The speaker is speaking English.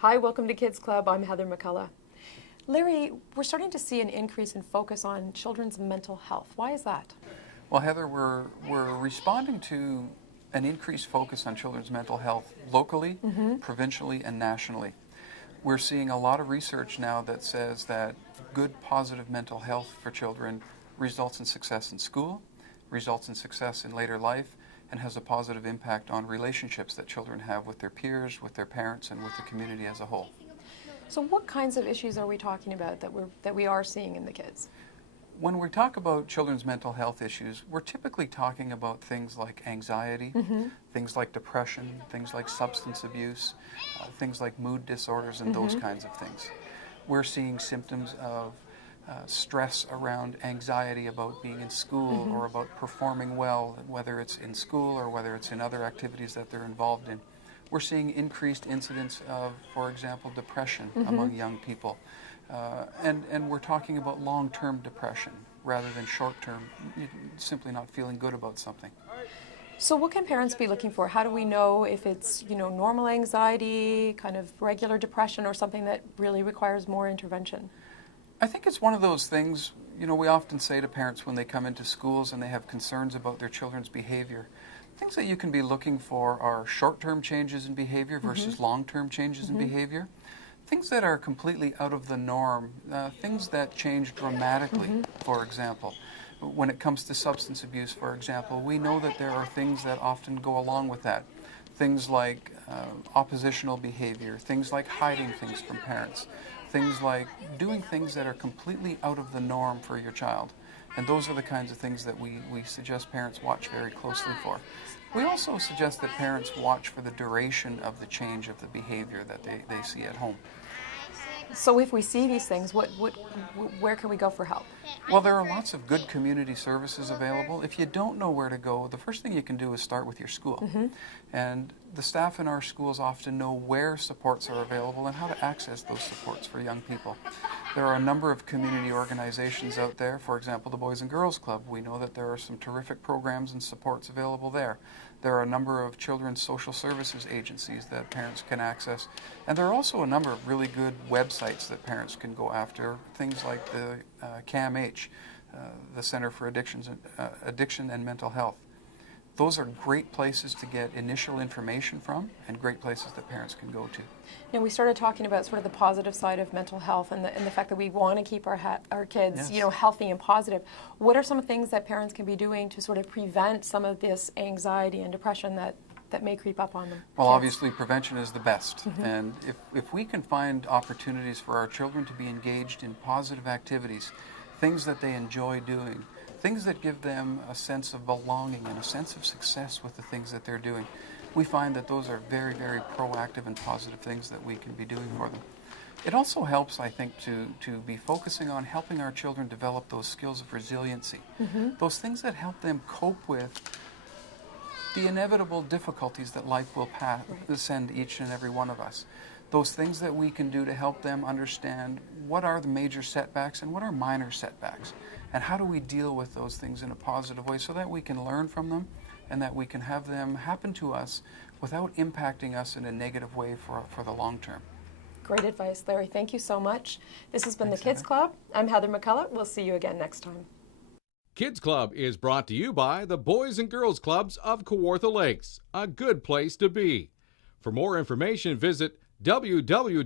Hi, welcome to Kids Club. I'm Heather McCullough. Larry, we're starting to see an increase in focus on children's mental health. Why is that? Well, Heather, we're responding to an increased focus on children's mental health locally, provincially, and nationally. We're seeing a lot of research now that says that good, positive mental health for children results in success in school, results in success in later life, and has a positive impact on relationships that children have with their peers, with their parents, and with the community as a whole. So what kinds of issues are we talking about that we are seeing in the kids? When we talk about children's mental health issues, we're typically talking about things like anxiety, things like depression, things like substance abuse, things like mood disorders, and those kinds of things. We're seeing symptoms of stress around anxiety about being in school or about performing well, whether it's in school or whether it's in other activities that they're involved in. We're seeing increased incidence of, for example, depression among young people. And we're talking about long-term depression rather than short-term, simply not feeling good about something. So what can parents be looking for? How do we know if it's, normal anxiety, kind of regular depression, or something that really requires more intervention? I think it's one of those things, we often say to parents when they come into schools and they have concerns about their children's behavior, things that you can be looking for are short-term changes in behavior versus long-term changes in behavior. Things that are completely out of the norm, things that change dramatically, for example. When it comes to substance abuse, for example, we know that there are things that often go along with that. Things like oppositional behavior, things like hiding things from parents, things like doing things that are completely out of the norm for your child. And those are the kinds of things that we suggest parents watch very closely for. We also suggest that parents watch for the duration of the change of the behavior that they see at home. So if we see these things, where can we go for help? Well, there are lots of good community services available. If you don't know where to go, the first thing you can do is start with your school. And the staff in our schools often know where supports are available and how to access those supports for young people. There are a number of community organizations out there. For example, the Boys and Girls Club. We know that there are some terrific programs and supports available there. There are a number of children's social services agencies that parents can access. And there are also a number of really good websites that parents can go after, things like the CAMH, the Center for Addiction and Mental Health. Those are great places to get initial information from and great places that parents can go to. We started talking about sort of the positive side of mental health and the fact that we want to keep our kids, healthy and positive. What are some things that parents can be doing to sort of prevent some of this anxiety and depression that may creep up on them? Well, obviously prevention is the best. And if we can find opportunities for our children to be engaged in positive activities, things that they enjoy doing, things that give them a sense of belonging and a sense of success with the things that they're doing, we find that those are very, very proactive and positive things that we can be doing for them. It also helps, I think, to be focusing on helping our children develop those skills of resiliency, those things that help them cope with the inevitable difficulties that life will send each and every one of us. Those things that we can do to help them understand what are the major setbacks and what are minor setbacks, and how do we deal with those things in a positive way so that we can learn from them and that we can have them happen to us without impacting us in a negative way for the long term. Great advice, Larry. Thank you so much. This has been Thanks, the Kids Heather. Club. I'm Heather McCullough. We'll see you again next time. Kids Club is brought to you by the Boys and Girls Clubs of Kawartha Lakes, a good place to be. For more information, visit www.bgckl.com.